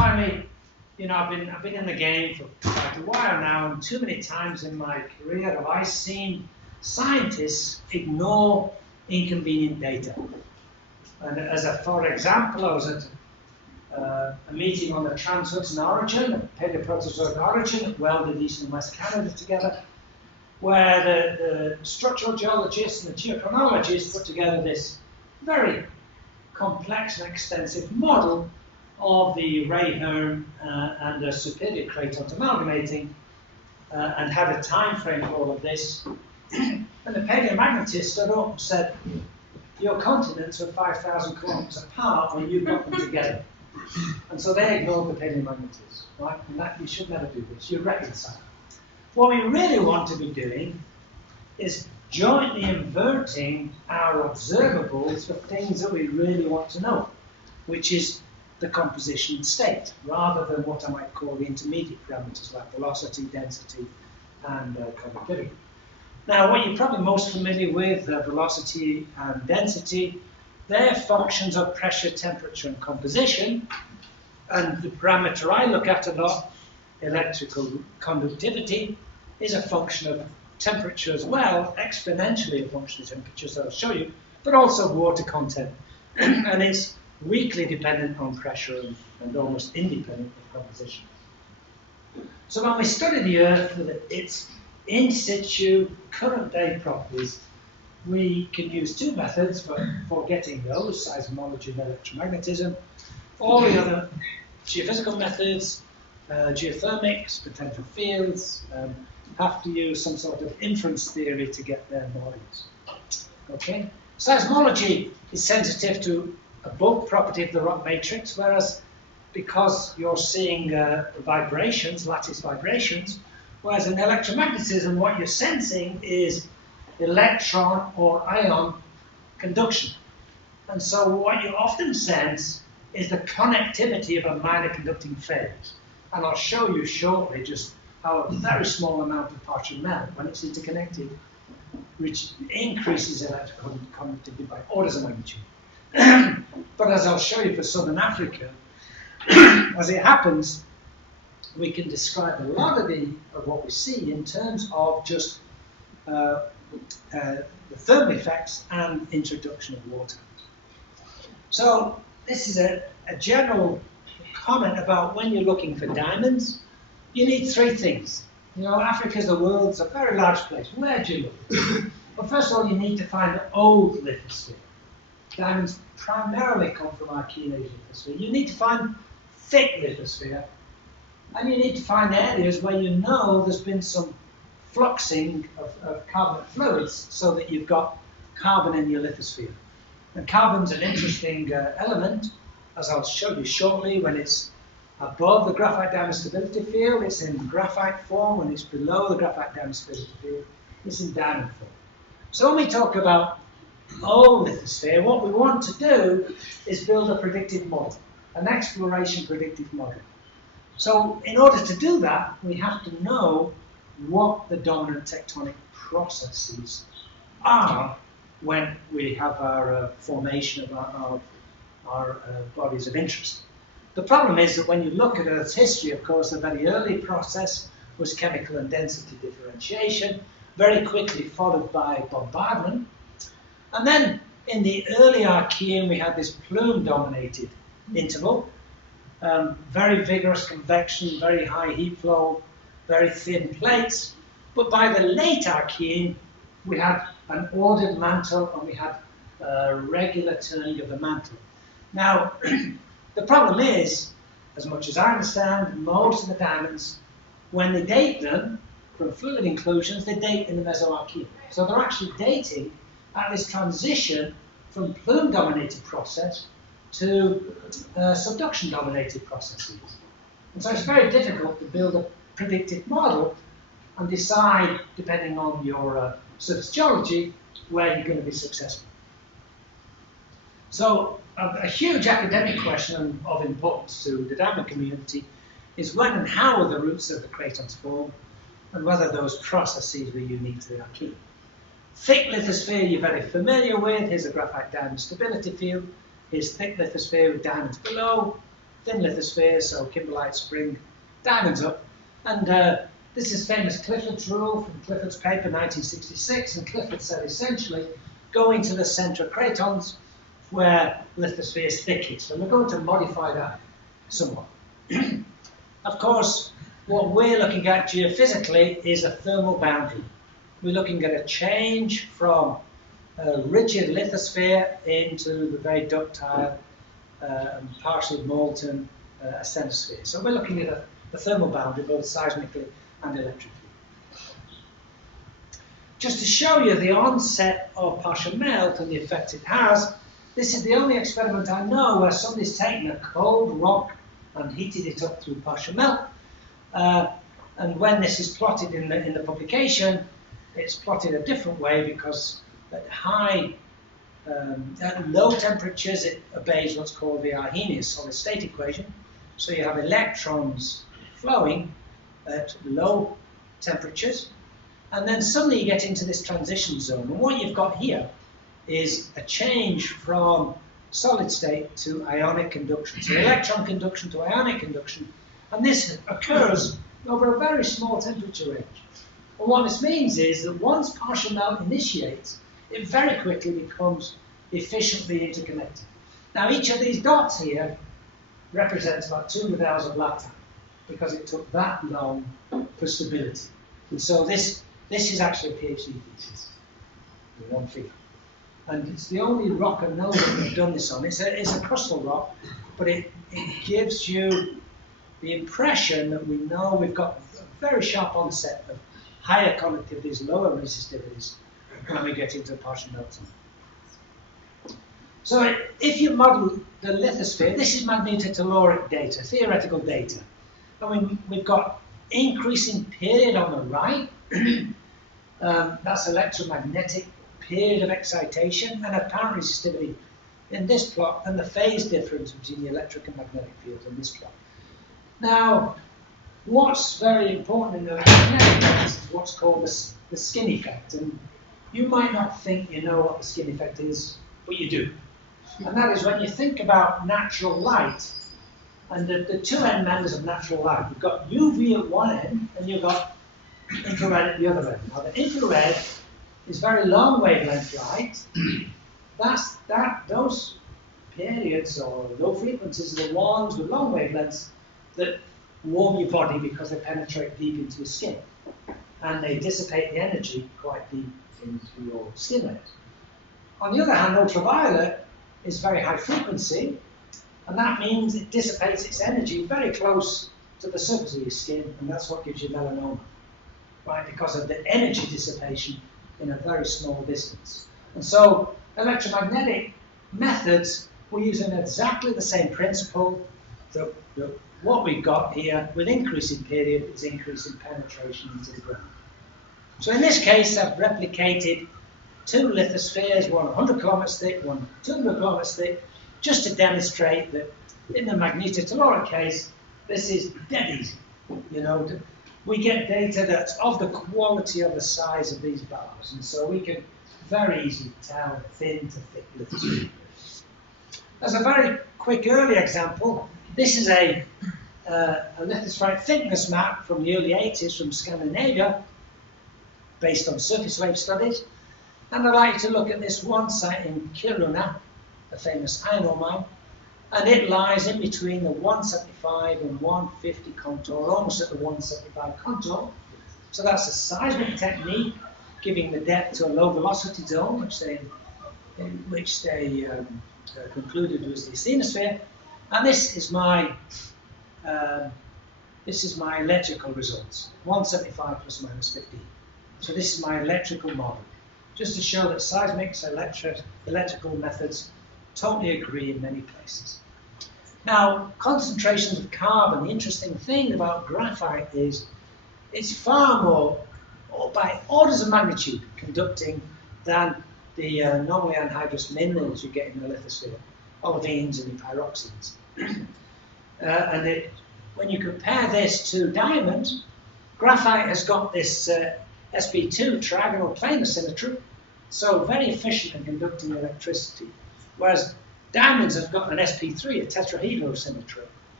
finally, you know, I've been in the game for quite a while now, and too many times in my career have I seen scientists ignore inconvenient data. And for example, I was at a meeting on the Trans-Hudson origin, paleoproterozoic origin, welded East and West Canada together, where the structural geologists and the geochronologists put together this very complex and extensive model of the Rayhern and the superior cratons amalgamating, and had a time frame for all of this. And the paleomagnetist stood up and said, your continents were 5,000 kilometers apart when you got them together. And so they ignored the paleomagnetists, right? And that, you should never do this, you reconcile. What we really want to be doing is jointly inverting our observables for things that we really want to know, which is the composition state, rather than what I might call the intermediate parameters like velocity, density, and conductivity. Now, what you're probably most familiar with, velocity and density, they're functions of pressure, temperature, and composition. And the parameter I look at a lot, electrical conductivity, is a function of temperature as well, exponentially a function of temperature, so I'll show you, but also water content. And it's weakly dependent on pressure and almost independent of composition. So when we study the Earth with its in situ current day properties, we can use two methods for getting those, seismology and electromagnetism. All the other geophysical methods, geothermics, potential fields, have to use some sort of inference theory to get their bodies. Okay? Seismology is sensitive to a bulk property of the rock matrix, whereas because you're seeing vibrations, lattice vibrations, whereas in electromagnetism, what you're sensing is electron or ion conduction. And so what you often sense is the connectivity of a minor conducting phase. And I'll show you shortly just how a very small amount of partial metal, when it's interconnected, which increases electrical conductivity by orders of magnitude. But as I'll show you for Southern Africa, as it happens, we can describe a lot of what we see in terms of just the thermal effects and introduction of water. So this is a general comment about when you're looking for diamonds, you need three things. You know, Africa is the world's a very large place. Where do you look? Well, first of all, you need to find the old lithosphere. Diamonds primarily come from our Archean lithosphere. You need to find thick lithosphere, and you need to find areas where you know there's been some fluxing of carbonate fluids so that you've got carbon in your lithosphere. And carbon's an interesting element, as I'll show you shortly. When it's above the graphite diamond stability field, it's in graphite form. When it's below the graphite diamond stability field, it's in diamond form. So when we talk about old lithosphere, what we want to do is build a predictive model, an exploration predictive model. So in order to do that, we have to know what the dominant tectonic processes are when we have our formation of our bodies of interest. The problem is that when you look at Earth's history, of course, the very early process was chemical and density differentiation, very quickly followed by bombardment. And then in the early Archean, we had this plume-dominated interval, very vigorous convection, very high heat flow, very thin plates. But by the late Archean, we had an ordered mantle and we had a regular turning of the mantle. Now, the problem is, as much as I understand, most of the diamonds, when they date them from fluid inclusions, they date in the Mesoarchean. So they're actually dating at this transition from plume-dominated process to subduction-dominated processes. And so it's very difficult to build a predictive model and decide, depending on your surface geology, where you're going to be successful. So a huge academic question of importance to the diamond community is when and how the roots of the cratons form, and whether those processes were unique to the Archean. Thick lithosphere you're very familiar with. Here's a graphite diamond stability field. Here's thick lithosphere with diamonds below. thin lithospheres, so kimberlites bring diamonds up. And this is famous Clifford's rule from Clifford's paper 1966, and Clifford said essentially go into the centre of cratons where lithosphere is thickest. So we're going to modify that somewhat. Of course, what we're looking at geophysically is a thermal boundary. We're looking at a change from a rigid lithosphere into the very ductile, partially molten asthenosphere. So we're looking at the thermal boundary, both seismically and electrically. Just to show you the onset of partial melt and the effect it has, this is the only experiment I know where somebody's taken a cold rock and heated it up through partial melt. And when this is plotted in the publication, it's plotted a different way because at low temperatures it obeys what's called the Arrhenius solid state equation. So you have electrons flowing at low temperatures, and then suddenly you get into this transition zone. And what you've got here is a change from solid state to ionic conduction. So electron conduction to ionic conduction, and this occurs over a very small temperature range. And what this means is that once partial melt initiates, it very quickly becomes efficiently interconnected. Now each of these dots here represents about 200 hours of lifetime because it took that long for stability. And so this is actually a PhD thesis in one figure. And it's the only rock I know that we've done this on. It's a crustal rock, but it gives you the impression that we know we've got a very sharp onset of higher conductivities, lower resistivities when we get into partial melting. So if you model the lithosphere, this is magnetotelluric data, theoretical data. And we've got increasing period on the right. That's electromagnetic period of excitation and apparent resistivity in this plot, and the phase difference between the electric and magnetic fields in this plot. Now, what's very important in the electromagnetic fields is what's called the skin effect. And you might not think you know what the skin effect is, but you do. And that is when you think about natural light and the two end members of natural light. You've got UV at one end and you've got infrared at the other end. Now the infrared is very long wavelength light. Those periods or low frequencies are the ones with long wavelengths that warm your body because they penetrate deep into your skin. And they dissipate the energy quite deep into your skin layers. On the other hand, ultraviolet is very high frequency, and that means it dissipates its energy very close to the surface of your skin, and that's what gives you melanoma, right? Because of the energy dissipation in a very small distance. And so electromagnetic methods, we're using exactly the same principle that what we've got here with increasing period is increasing penetration into the ground. So in this case, I've replicated two lithospheres, one 100 kilometers thick, one 200 kilometers thick, just to demonstrate that in the magnetotelluric case, this is dead easy. You know, we get data that's of the quality of the size of these bars, and so we can very easily tell thin to thick lithosphere. As a very quick early example, this is a lithospheric thickness map from the early 80s from Scandinavia, based on surface wave studies. And I'd like you to look at this one site in Kiruna, a famous iron ore mine, and it lies in between the 175 and 150 contour, almost at the 175 contour. So that's a seismic technique, giving the depth to a low velocity zone, which they concluded was the asthenosphere. And this is my electrical results, 175 plus minus 15. So this is my electrical model, just to show that seismics, electrical methods totally agree in many places. Now, concentrations of carbon, the interesting thing about graphite is it's far more, or by orders of magnitude, conducting than the normally anhydrous minerals you get in the lithosphere, olivines and pyroxenes. When you compare this to diamond, graphite has got this sp2 trigonal planar symmetry, so very efficient in conducting electricity, whereas diamonds have got an sp3, a tetrahedral symmetry,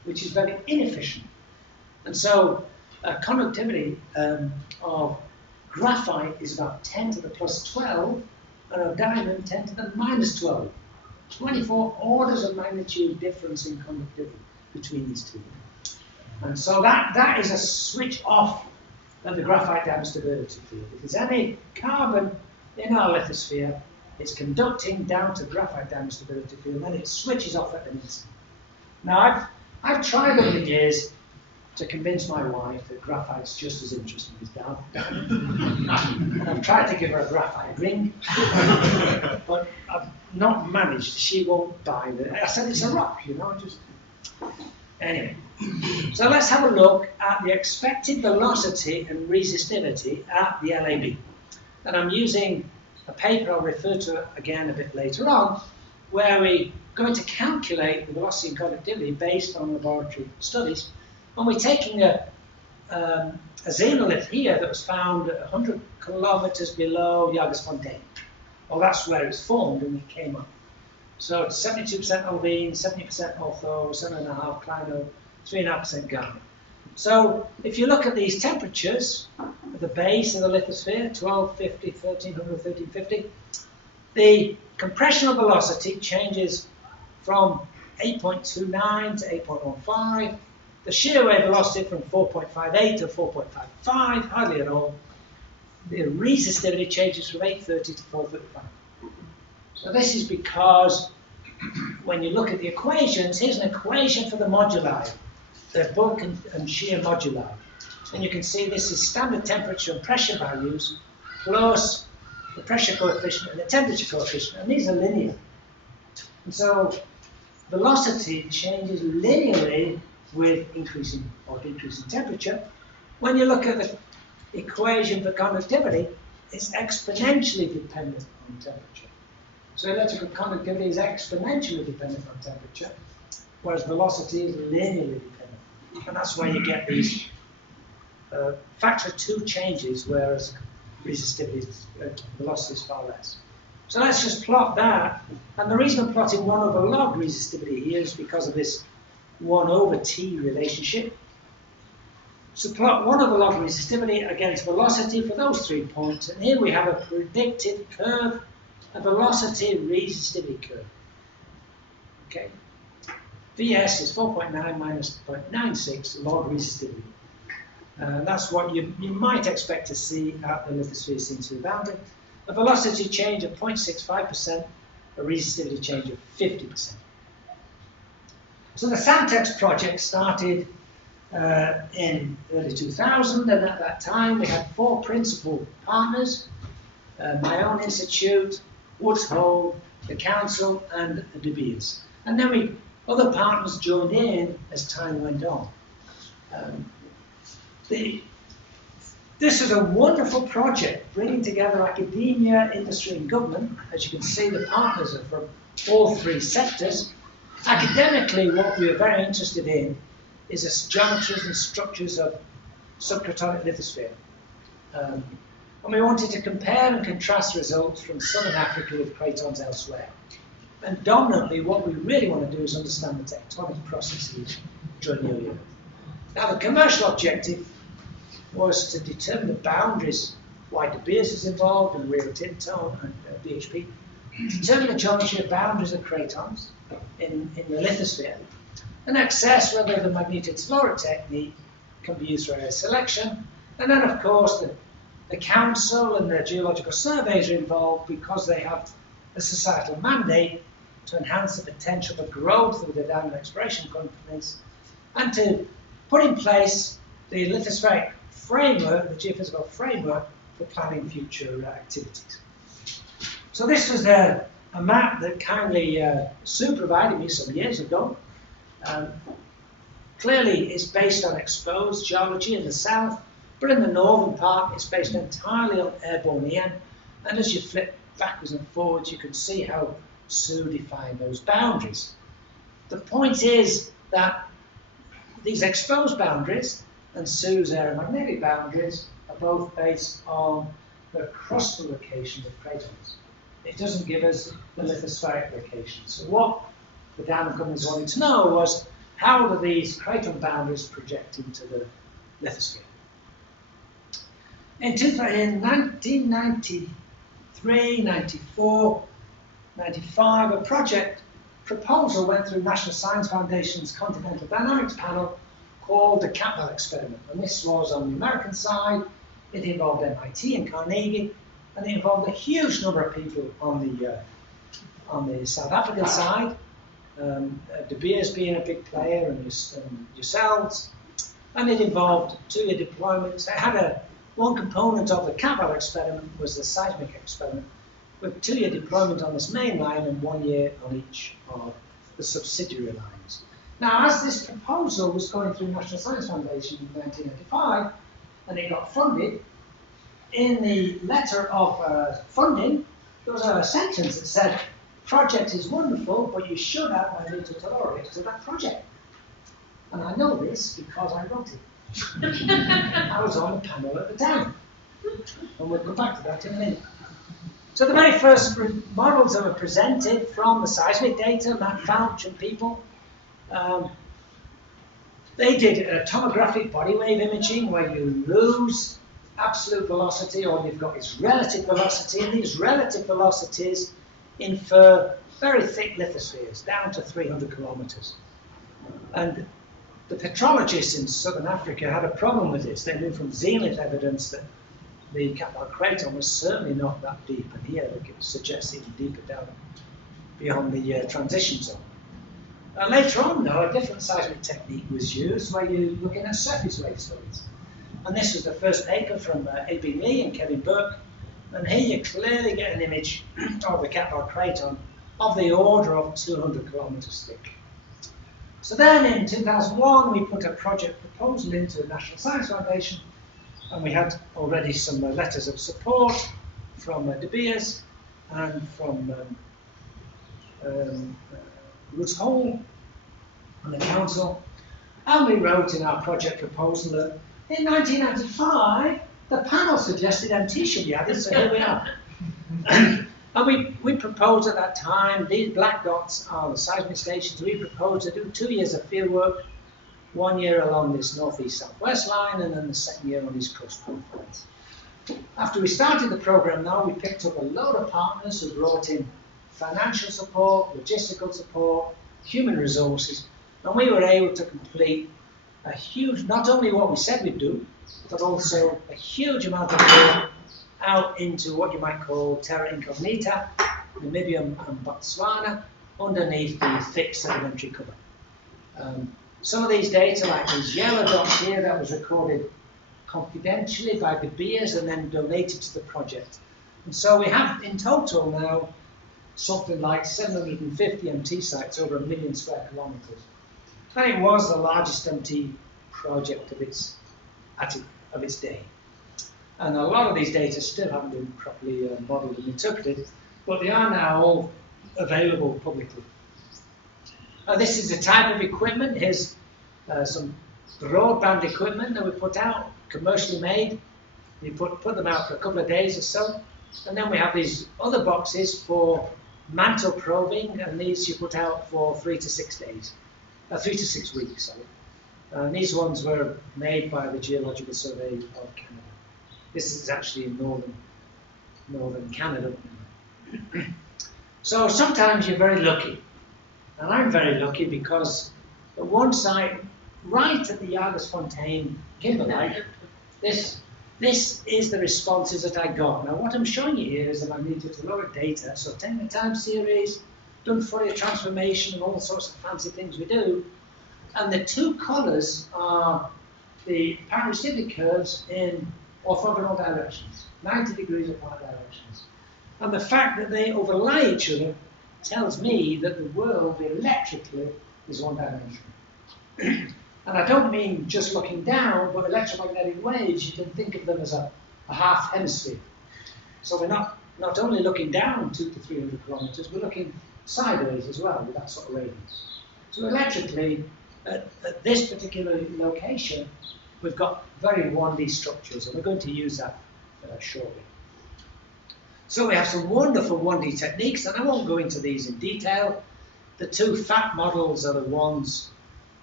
which is very inefficient. And so conductivity of graphite is about 10 to the plus 12, and of diamond 10 to the minus 12. 24 orders of magnitude difference in conductivity between these two. And so that is a switch off of the graphite diamond stability field. If there's any carbon in our lithosphere, it's conducting down to graphite diamond stability field, and then it switches off at an instant. Now, I've tried over the years to convince my wife that graphite's just as interesting as diamond. And I've tried to give her a graphite ring, but I've not managed. She won't buy it. I said it's a rock, you know, just... Anyway, so let's have a look at the expected velocity and resistivity at the LAB. And I'm using a paper I'll refer to again a bit later on, where we're going to calculate the velocity and conductivity based on laboratory studies. And we're taking a xenolith here that was found 100 kilometers below Jagersfontein. Well, that's where it's formed and it came up. So it's 72% Alvine, 70% ortho, 7.5 clino, 3.5% garnet. So if you look at these temperatures at the base of the lithosphere, 1250, 1300, 1350, the compressional velocity changes from 8.29 to 8.15. The shear wave velocity from 4.58 to 4.55, hardly at all. The resistivity changes from 830 to 435. So this is because when you look at the equations, here's an equation for the moduli. They're bulk and shear moduli. And you can see this is standard temperature and pressure values plus the pressure coefficient and the temperature coefficient, and these are linear. And so velocity changes linearly with increasing or decreasing temperature. When you look at the equation for conductivity, it's exponentially dependent on temperature. So electrical conductivity is exponentially dependent on temperature, whereas velocity is linearly dependent. And that's why you get these factor of 2 changes, whereas resistivity, velocity is far less. So let's just plot that. And the reason I'm plotting 1 over log resistivity here is because of this 1 over t relationship. So plot 1 over log resistivity against velocity for those 3 points. And here we have a predicted curve, a velocity resistivity curve. Okay. Vs is 4.9 minus 0.96 log resistivity. That's what you might expect to see at the lithosphere seen through the boundary. A velocity change of 0.65%, a resistivity change of 50%. So the SAMTEX project started in early 2000, and at that time we had 4 principal partners, my own institute, Woods Hole, the council, and the De Beers. And then other partners joined in as time went on. This is a wonderful project, bringing together academia, industry, and government. As you can see, the partners are from all 3 sectors. Academically, what we are very interested in is the geometries and structures of subcratonic lithosphere. And we wanted to compare and contrast results from southern Africa with cratons elsewhere. And dominantly, what we really want to do is understand the tectonic processes during the Earth. Now, the commercial objective was to determine the boundaries, why De Beers is involved, and Rio Tinto and BHP, determine the geometry of boundaries of cratons in the lithosphere, and assess whether the magnetotelluric technique can be used for area selection. And then, of course, the council and the geological surveys are involved because they have a societal mandate to enhance the potential for growth of the diamond exploration companies and to put in place the lithospheric framework, the geophysical framework for planning future activities. So this was a map that kindly Sue provided me some years ago. Clearly, it's based on exposed geology in the south, but in the northern part, it's based entirely on airborne EM. And as you flip backwards and forwards, you can see how Sue defined those boundaries. The point is that these exposed boundaries and Sue's aeromagnetic boundaries are both based on the crustal location of cratons. It doesn't give us the lithospheric location. So what the diamond companies wanted to know was, how do these craton boundaries project into the lithosphere. In 1993, 94, 95, a project proposal went through National Science Foundation's Continental Dynamics panel called the Capwell experiment. And this was on the American side. It involved MIT and Carnegie, and it involved a huge number of people on the South African side. De Beers being a big player, and yourselves. And it involved 2-year deployments. It had one component of the Capwell experiment was the seismic experiment, with 2-year deployment on this main line and 1 year on each of the subsidiary lines. Now, as this proposal was going through National Science Foundation in 1995, and it got funded, in the letter of funding, there was a sentence that said, "Project is wonderful, but you should have magnetotellurics to that project." And I know this because I wrote it. I was on the panel at the time. And we'll come back to that in a minute. So the very first models that were presented from the seismic data, Matt Fouch and people, they did tomographic body wave imaging where you lose absolute velocity, or you've got this relative velocity, and these relative velocities infer very thick lithospheres, down to 300 kilometers. And the petrologists in southern Africa had a problem with this. They knew from zenith evidence that the Capwell craton was certainly not that deep, and here it suggests even deeper down beyond the transition zone. Later on, though, a different seismic technique was used where you're looking at surface wave studies. And this was the first paper from A.B. Lee and Kevin Burke. And here you clearly get an image of the Capwell craton of the order of 200 kilometers thick. So then in 2001, we put a project proposal into the National Science Foundation, and we had already some letters of support from De Beers and from Woods Hole and the council. And we wrote in our project proposal that in 1995, the panel suggested MT should be added, so here we are. And we proposed at that time, these black dots are the seismic stations. We proposed to do 2 years of field work, 1 year along this northeast-southwest line, and then the second year on these coast profiles. After we started the program now, we picked up a load of partners who brought in financial support, logistical support, human resources, and we were able to complete a huge, not only what we said we'd do, but also a huge amount of work out into what you might call terra incognita, Namibia and Botswana, underneath the thick sedimentary cover. Some of these data, like these yellow dots here, that was recorded confidentially by De Beers and then donated to the project. And so we have in total now something like 750 MT sites over 1 million square kilometers. And it was the largest MT project of its day. And a lot of these data still haven't been properly modeled and interpreted, but they are now all available publicly. This is the type of equipment. Here's some broadband equipment that we put out, commercially made. We put them out for a couple of days or so. And then we have these other boxes for mantle probing, and these you put out for 3 to 6 days. 3 to 6 weeks, sorry. And these ones were made by the Geological Survey of Canada. This is actually in northern Canada. So sometimes you're very lucky. And I'm very lucky because at one site, right at the Jagersfontein Gibeon, this is the responses that I got. Now what I'm showing you here is the magnetotelluric data. So taking the time series, done Fourier transformation and all sorts of fancy things we do. And the two colors are the pyroxene curves in orthogonal directions, 90 degrees apart directions. And the fact that they overlay each other tells me that the world electrically is one dimensional. And I don't mean just looking down, but electromagnetic waves, you can think of them as a half hemisphere. So we're not only looking down 200 to 300 kilometers, we're looking sideways as well with that sort of radius. So electrically, at this particular location, we've got very 1D structures, and we're going to use that shortly. So we have some wonderful 1D techniques, and I won't go into these in detail. The two fat models are the ones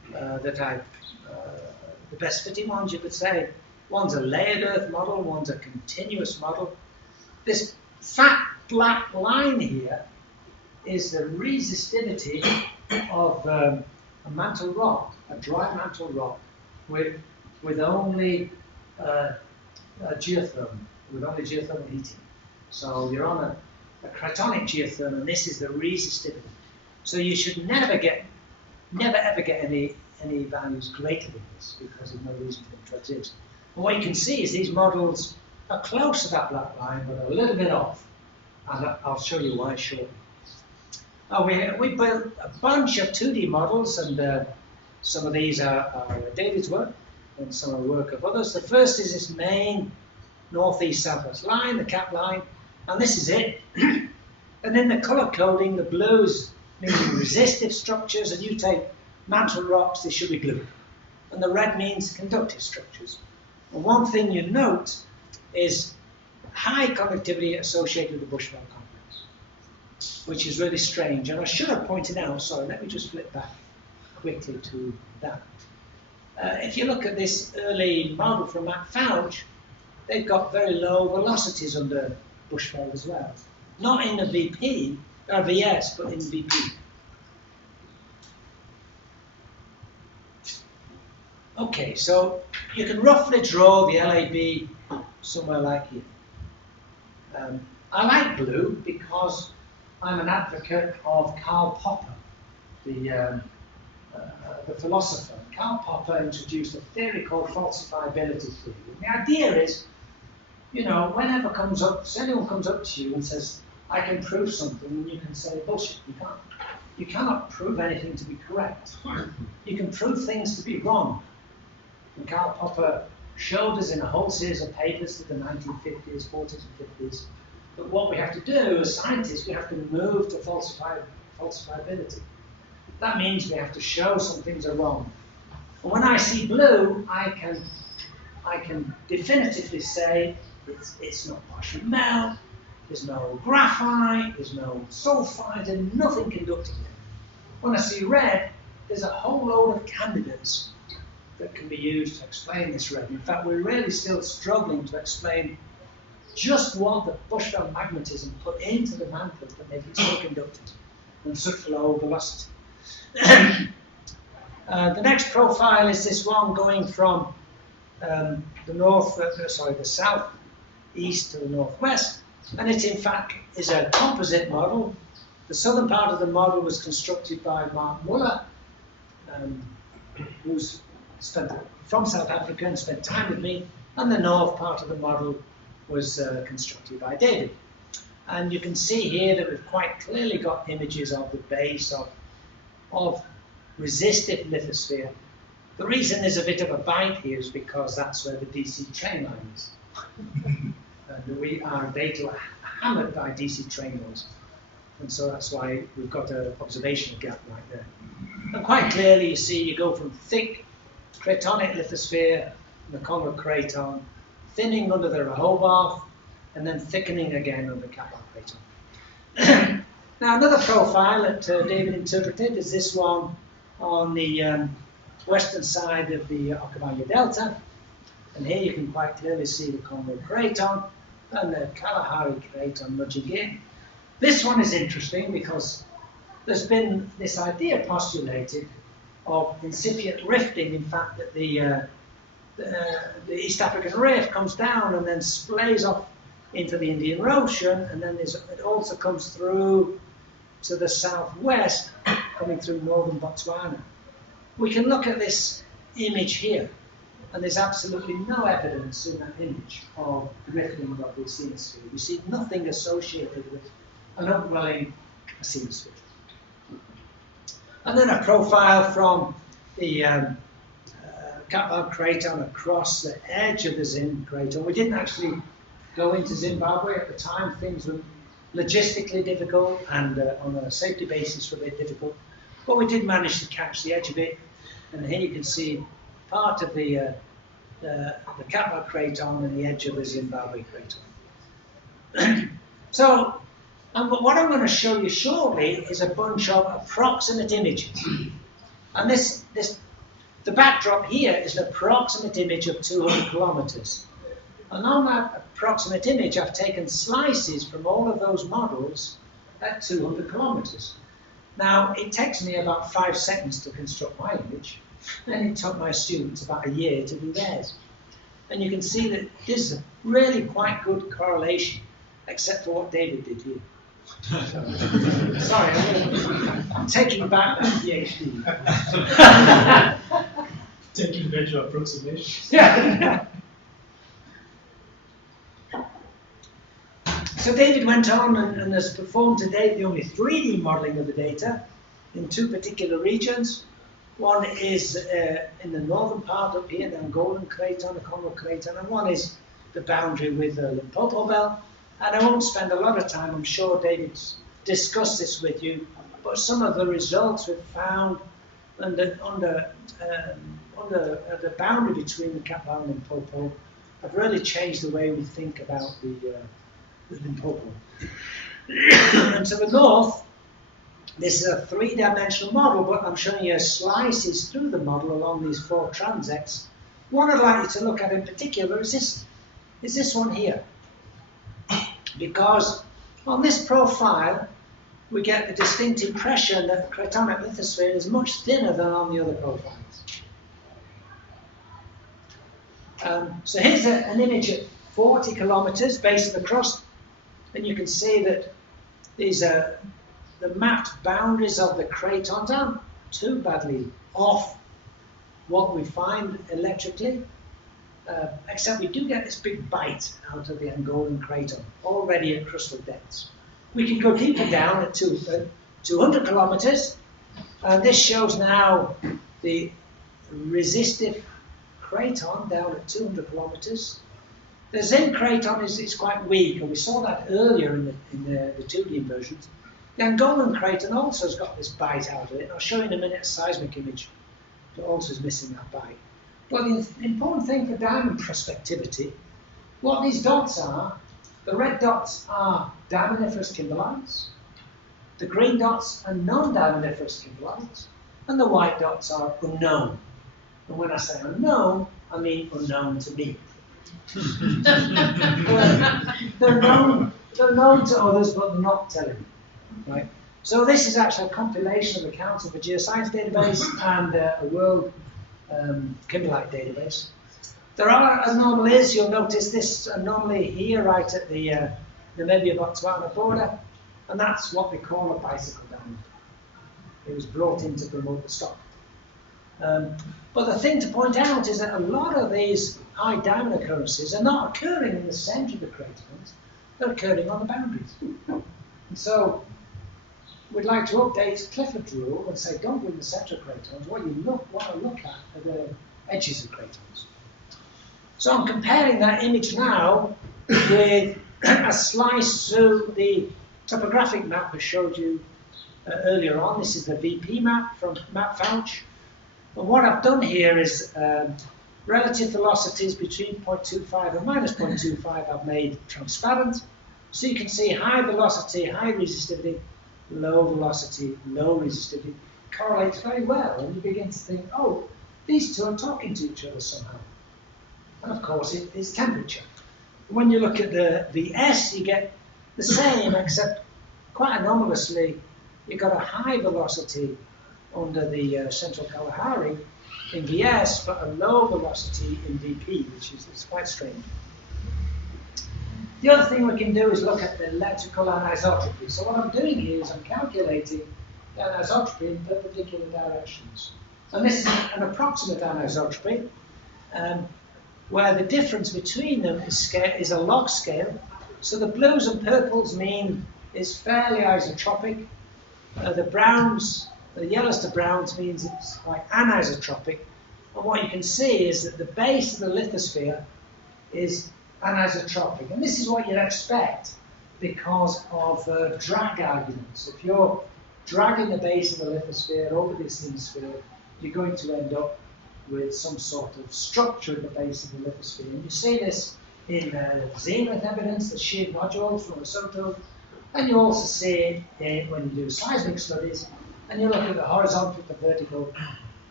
the best fitting ones, you could say. One's a layered Earth model, one's a continuous model. This fat black line here is the resistivity of a mantle rock, a dry mantle rock, with only geothermal heating. So you're on a cratonic geotherm, and this is the resistivity. So you should never ever get any values greater than this, because there's no reason for them to exist. And what you can see is these models are close to that black line, but a little bit off. And I'll show you why shortly. We built a bunch of 2D models, and some of these are David's work, and some are the work of others. The first is this main northeast-southwest line, the cap line, and this is it. And then the color coding, the blues meaning resistive structures, and you take mantle rocks, they should be blue. And the red means conductive structures. And one thing you note is high conductivity associated with the Bushveld complex, which is really strange. And I should have pointed out, sorry, let me just flip back quickly to that. If you look at this early model from Matt Fouch, they've got very low velocities under Bushveld as well. Not in the VP, or VS, but in VP. Okay, so you can roughly draw the LAB somewhere like here. I like blue because I'm an advocate of Karl Popper, the philosopher. Karl Popper introduced a theory called falsifiability theory. And the idea is, you know, whenever anyone comes up to you and says, I can prove something, and you can say, bullshit, you can't. You cannot prove anything to be correct. You can prove things to be wrong. And Karl Popper showed us in a whole series of papers to the 1950s, 40s, and 50s, that what we have to do as scientists, we have to move to falsifiability. That means we have to show some things are wrong. And when I see blue, I can definitively say it's not partial melt, there's no graphite, there's no sulfide, and nothing conducting it. When I see red, there's a whole load of candidates that can be used to explain this red. In fact, we're really still struggling to explain just what the Bushveld magnetism put into the mantle to make it so conductive and such low velocity. The next profile is this one going from the southeast to the northwest, and it in fact is a composite model. The southern part of the model was constructed by Mark Muller, who's from South Africa and spent time with me, and the north part of the model was constructed by David. And you can see here that we've quite clearly got images of the base of resistive lithosphere. The reason there's a bit of a bite here is because that's where the DC train line is. And our data are hammered by DC train lines. And so that's why we've got an observational gap right there. And quite clearly you see you go from thick cratonic lithosphere, the Congo craton, thinning under the Rehoboth, and then thickening again under the Kaplan craton. Now another profile that David interpreted is this one on the western side of the Okavango Delta. And here you can quite clearly see the Congo craton and the Kalahari craton nudging in. This one is interesting because there's been this idea postulated of incipient rifting, in fact, that the East African rift comes down and then splays off into the Indian Ocean, and then it also comes through to the southwest, coming through northern Botswana. We can look at this image here, and there's absolutely no evidence in that image of rifting of the asthenosphere. We see nothing associated with an upwelling asthenosphere. And then a profile from the Kaplan craton across the edge of the Zim craton. We didn't actually go into Zimbabwe at the time. Things were logistically difficult and on a safety basis were a bit difficult. But we did manage to catch the edge of it. And here you can see part of the Kaplan craton and the edge of the Zimbabwe craton. So, what I'm going to show you shortly is a bunch of approximate images. And this the backdrop here is an approximate image of 200 kilometers. And on that approximate image, I've taken slices from all of those models at 200 kilometers. Now, it takes me about 5 seconds to construct my image, and it took my students about a year to do theirs. And you can see that this is a really quite good correlation, except for what David did here. Sorry, I'm taking back that PhD. Taking better approximations. Yeah. So David went on and has performed to date the only 3D modeling of the data in 2 particular regions. One is in the northern part up here, the Angolan craton, the Congo craton, and one is the boundary with the Limpopo belt. And I won't spend a lot of time, I'm sure David's discussed this with you, but some of the results we've found on the boundary between the Kappa and Limpopo have really changed the way we think about the Limpopo. And to the north, this is a 3-dimensional model, but I'm showing you slices through the model along these 4 transects. One I'd like you to look at in particular is this one here. Because on this profile, we get the distinct impression that the cratonic lithosphere is much thinner than on the other profiles. So here's an image at 40 kilometers base of the crust, and you can see that these are the mapped boundaries of the cratons aren't too badly off what we find electrically, except we do get this big bite out of the Angolan craton, already at crustal depths. We can go deeper down at 200 kilometers, and this shows now the resistive craton down at 200 kilometers. The zinc craton is quite weak, and we saw that earlier in the 2D inversions. The Angolan craton also has got this bite out of it. I'll show you in a minute a seismic image that also is missing that bite. But the important thing for diamond prospectivity, what these dots are, the red dots are diamondiferous kimberlites, the green dots are non-diamondiferous kimberlites, and the white dots are unknown. And when I say unknown, I mean unknown to me. They're known to others, but they're not telling me. Right? So this is actually a compilation of the Council for Geoscience database and a world kimberlite database. There are anomalies. You'll notice this anomaly here, right at the Namibia-Botswana border, and that's what we call a bicycle diamond. It was brought in to promote the stock. But the thing to point out is that a lot of these high diamond occurrences are not occurring in the center of the cratons, they're occurring on the boundaries. And so we'd like to update Clifford's rule and say don't go in the center of cratons. What you want to look at are the edges of cratons. So I'm comparing that image now with a slice through the topographic map I showed you earlier on. This is the VP map from MapFouch. And what I've done here is relative velocities between 0.25 and minus 0.25 I've made transparent. So you can see high velocity, high resistivity, low velocity, low resistivity correlates very well. And you begin to think, oh, these two are talking to each other somehow. And of course, it is temperature. When you look at the VS, you get the same, except quite anomalously, you've got a high velocity under the central Kalahari in VS, but a low velocity in VP, which is quite strange. The other thing we can do is look at the electrical anisotropy. So what I'm doing here is I'm calculating the anisotropy in perpendicular directions. And this is an approximate anisotropy, where the difference between them is a log scale. So the blues and purples mean is fairly isotropic. The browns, the yellows to browns means it's quite anisotropic. And what you can see is that the base of the lithosphere is anisotropic. And this is what you'd expect because of drag arguments. If you're dragging the base of the lithosphere over this hemisphere, you're going to end up with some sort of structure at the base of the lithosphere. And you see this in zenith evidence, the sheared nodules from Lesotho, and you also see it when you do seismic studies, and you look at the horizontal to vertical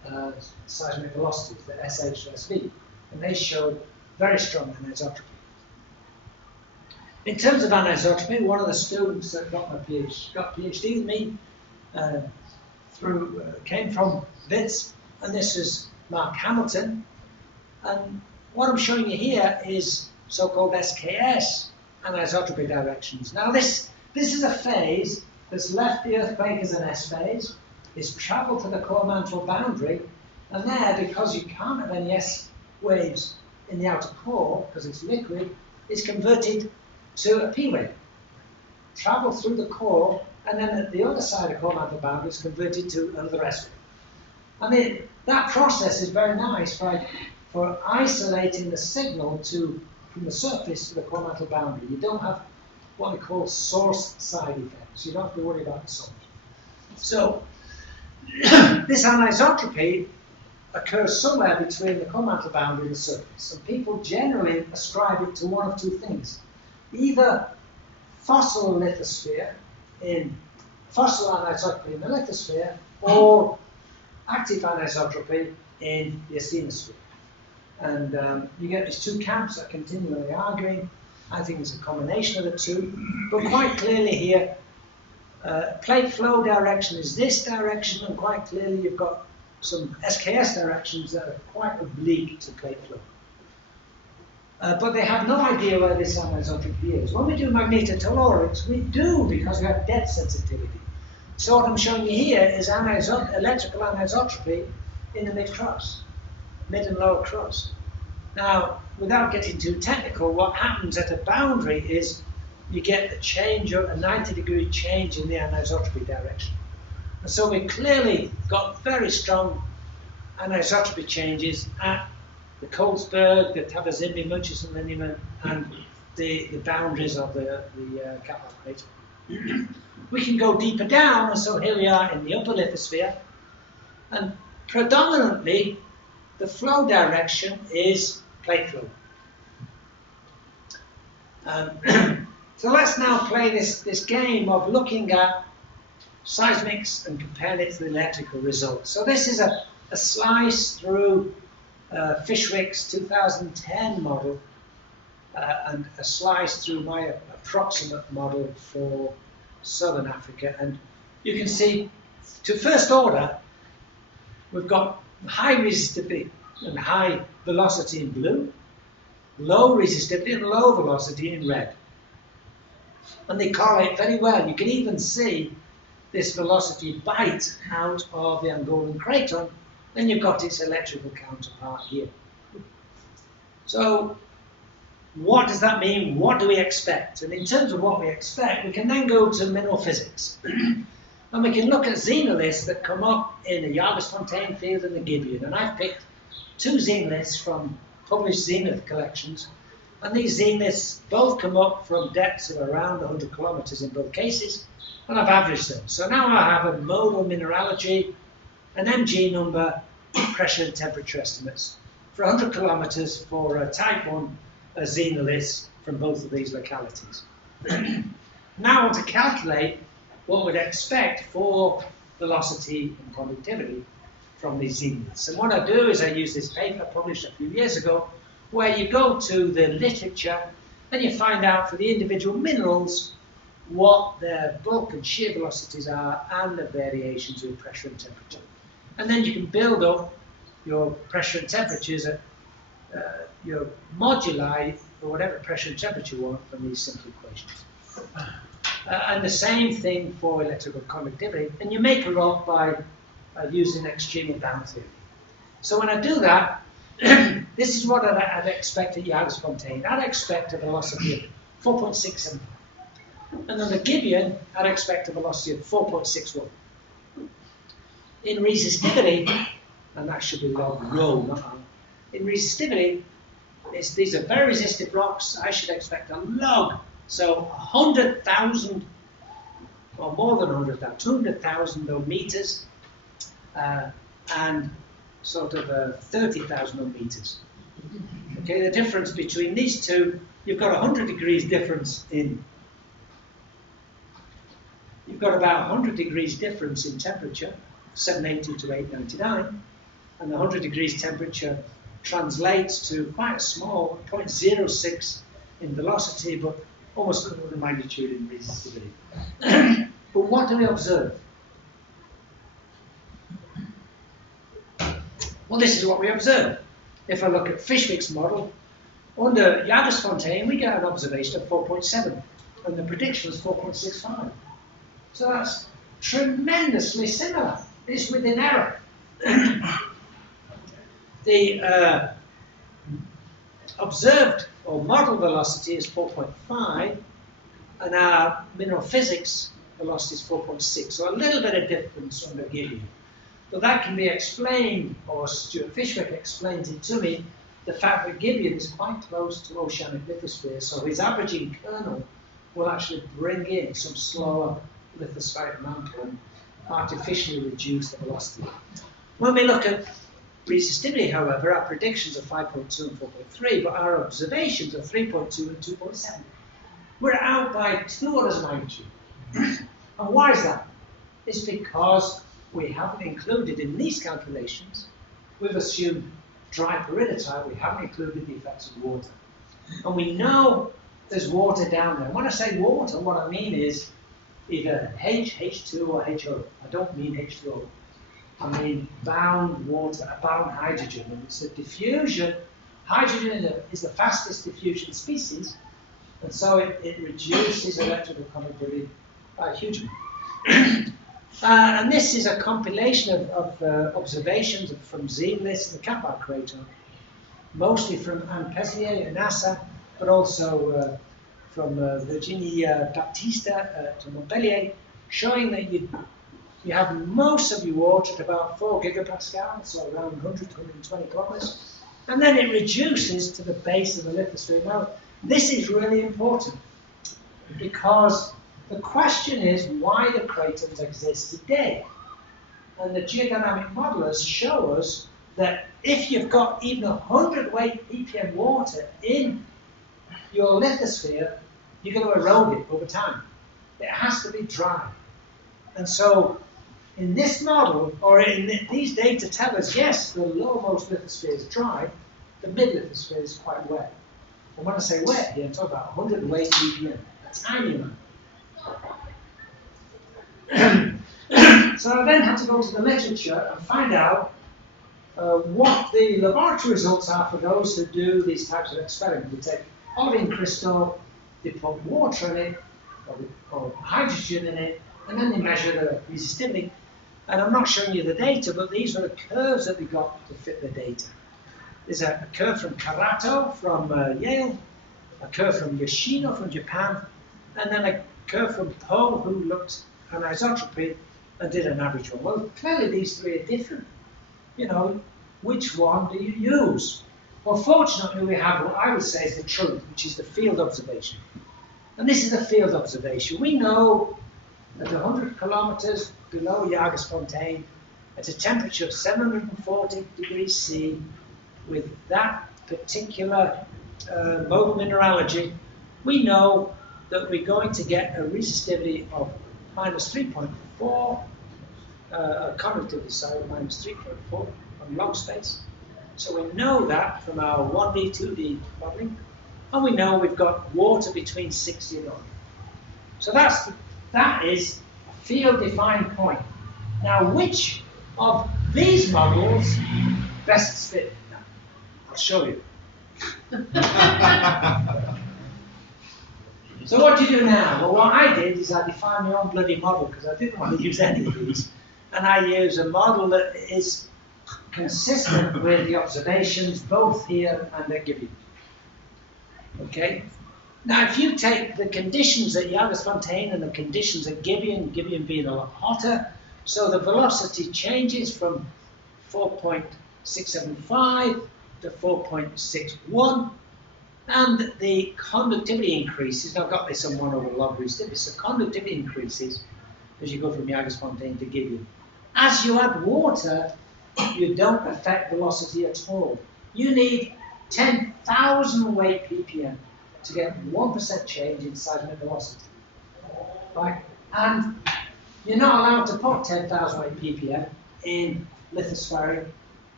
seismic velocities, the SH to SV, and they showed very strong anisotropy. In terms of anisotropy, one of the students that got PhD with me came from Wits, and this is Mark Hamilton. And what I'm showing you here is so-called SKS anisotropy directions. Now this is a phase that's left the earthquake as an S phase, it's travelled to the core mantle boundary, and there, because you can't have any S waves in the outer core, because it's liquid, it's converted to a P wave. Travelled through the core, and then at the other side of core mantle boundary is converted to another S wave. I mean, that process is very nice for isolating the signal from the surface to the core mantle boundary. You don't have what we call source side effects. You don't have to worry about the source. So, this anisotropy occurs somewhere between the core mantle boundary and the surface. And people generally ascribe it to one of two things. Either fossil lithosphere fossil anisotropy in the lithosphere, or active anisotropy in the asthenosphere. And you get these two camps that are continually arguing. I think it's a combination of the two. But quite clearly here, plate flow direction is this direction, and quite clearly you've got some SKS directions that are quite oblique to plate flow. But they have no idea where this anisotropy is. When we do magnetotellurics, we do, because we have depth sensitivity. So what I'm showing you here is electrical anisotropy in the mid-cross, mid and lower cross. Now, without getting too technical, what happens at a boundary is you get a change, a 90-degree change in the anisotropy direction. And so we clearly got very strong anisotropy changes at the Colesberg, the Tavazimbi, Murchison, Linneman, and the boundaries of the Kaplan crater. We can go deeper down, and so here we are in the upper lithosphere, and predominantly the flow direction is plate flow. So let's now play this game of looking at seismics and comparing it to the electrical results. So this is a slice through Fishwick's 2010 model and a slice through my approximate model for Southern Africa. And you can see, to first order, we've got high resistivity and high velocity in blue, low resistivity and low velocity in red. And they correlate very well. You can even see this velocity bite out of the Angolan craton. Then you've got its electrical counterpart here. So what does that mean? What do we expect? And in terms of what we expect, we can then go to mineral physics. And we can look at xenoliths that come up in the Jagersfontein field and the Gibeon. And I've picked two xenoliths from published xenolith collections. And these xenoliths both come up from depths of around 100 kilometers in both cases. And I've averaged them. So now I have a modal mineralogy, an MG number, pressure and temperature estimates for 100 kilometers for type 1 xenoliths from both of these localities. Now I want to calculate what we'd expect for velocity and conductivity from these xenoliths. And what I do is I use this paper published a few years ago, where you go to the literature and you find out for the individual minerals what their bulk and shear velocities are and the variations in pressure and temperature. And then you can build up your pressure and temperatures at your moduli for whatever pressure and temperature you want from these simple equations. And the same thing for electrical conductivity. And you make it up by using extreme bound theory. So when I do that, this is what I'd expect at Jagersfontein. I'd expect a velocity of 4.675. And on the Gibeon, I'd expect a velocity of 4.61. In resistivity, and that should be log rho, not r. In resistivity, these are very resistive rocks. I should expect a log. So 100,000, or more than 100,000, 200,000 ohm meters, and sort of 30,000 ohm meters. Okay, the difference between these two, you've got 100 degrees difference in. You've got about 100 degrees difference in temperature, 780 to 899, and the 100 degrees temperature translates to quite a small 0.06 in velocity, but almost equal to magnitude in resistivity. But what do we observe? Well, this is what we observe. If I look at Fishwick's model, under Jagersfontein, we get an observation of 4.7, and the prediction is 4.65. So that's tremendously similar. It's within error. The observed or model velocity is 4.5, and our mineral physics velocity is 4.6. So a little bit of difference under Gibeon. But that can be explained, or Stuart Fishwick explains it to me, the fact that Gibeon is quite close to oceanic lithosphere, so his averaging kernel will actually bring in some slower lithospheric mantle and artificially reduce the velocity. When we look at resistivity, however, our predictions are 5.2 and 4.3, but our observations are 3.2 and 2.7. We're out by 2 orders of magnitude. And why is that? It's because we haven't included in these calculations, we've assumed dry peridotite, we haven't included the effects of water. And we know there's water down there. When I say water, what I mean is either H2 or HO. I don't mean H2O. I mean bound water, bound hydrogen. And it's a diffusion. Hydrogen is the fastest diffusion species, and so it reduces electrical conductivity by a huge amount. And this is a compilation of observations from Zeemlis and the Kappa crater, mostly from Anne Peslier at NASA, but also from Virginie Baptista to Montpellier, showing that you have most of your water at about 4 gigapascals, so around 100 to 120 kilometers, and then it reduces to the base of the lithosphere. Now, this is really important because the question is why the craters exist today. And the geodynamic modelers show us that if you've got even 100 weight ppm water in your lithosphere, you're going to erode it over time. It has to be dry. And so in this model, or in these data tell us, yes, the lowermost lithosphere is dry, the mid-lithosphere is quite wet. And when I say wet here, I'm talking about 100 weight ppm, a tiny amount. So I then had to go to the literature and find out what the laboratory results are for those who do these types of experiments. They take olivine crystal, they put water in it, or hydrogen in it, and then they measure the resistivity. And I'm not showing you the data, but these are the curves that we got to fit the data. There's a curve from Karato from Yale, a curve from Yoshino from Japan, and then a curve from Poe, who looked at isotropy and did an average one. Well, clearly these three are different. You know, which one do you use? Well, fortunately, we have what I would say is the truth, which is the field observation. And this is the field observation. We know at 100 kilometers below Jagersfontein, at a temperature of 740 degrees C, with that particular mode of mineralogy, we know that we're going to get a resistivity of minus 3.4, conductivity, sorry, minus 3.4 on log space. So we know that from our 1D, 2D modeling, and we know we've got water between 60 and 100. So that is a field-defined point. Now, which of these models best fit? I'll show you. So what do you do now? Well, what I did is I defined my own bloody model because I didn't want to use any of these. And I use a model that is consistent with the observations both here and at Gibeon. Okay? Now, if you take the conditions at Jagersfontein and the conditions at Gibeon, Gibeon being a lot hotter, so the velocity changes from 4.675 to 4.61, and the conductivity increases. Now, I've got this on 1 over log resistivity. So conductivity increases as you go from Jagersfontein to Gibeon. As you add water, you don't affect velocity at all. You need 10,000 weight ppm to get 1% change in seismic velocity. Right? And you're not allowed to put 10,000 weight ppm in lithospheric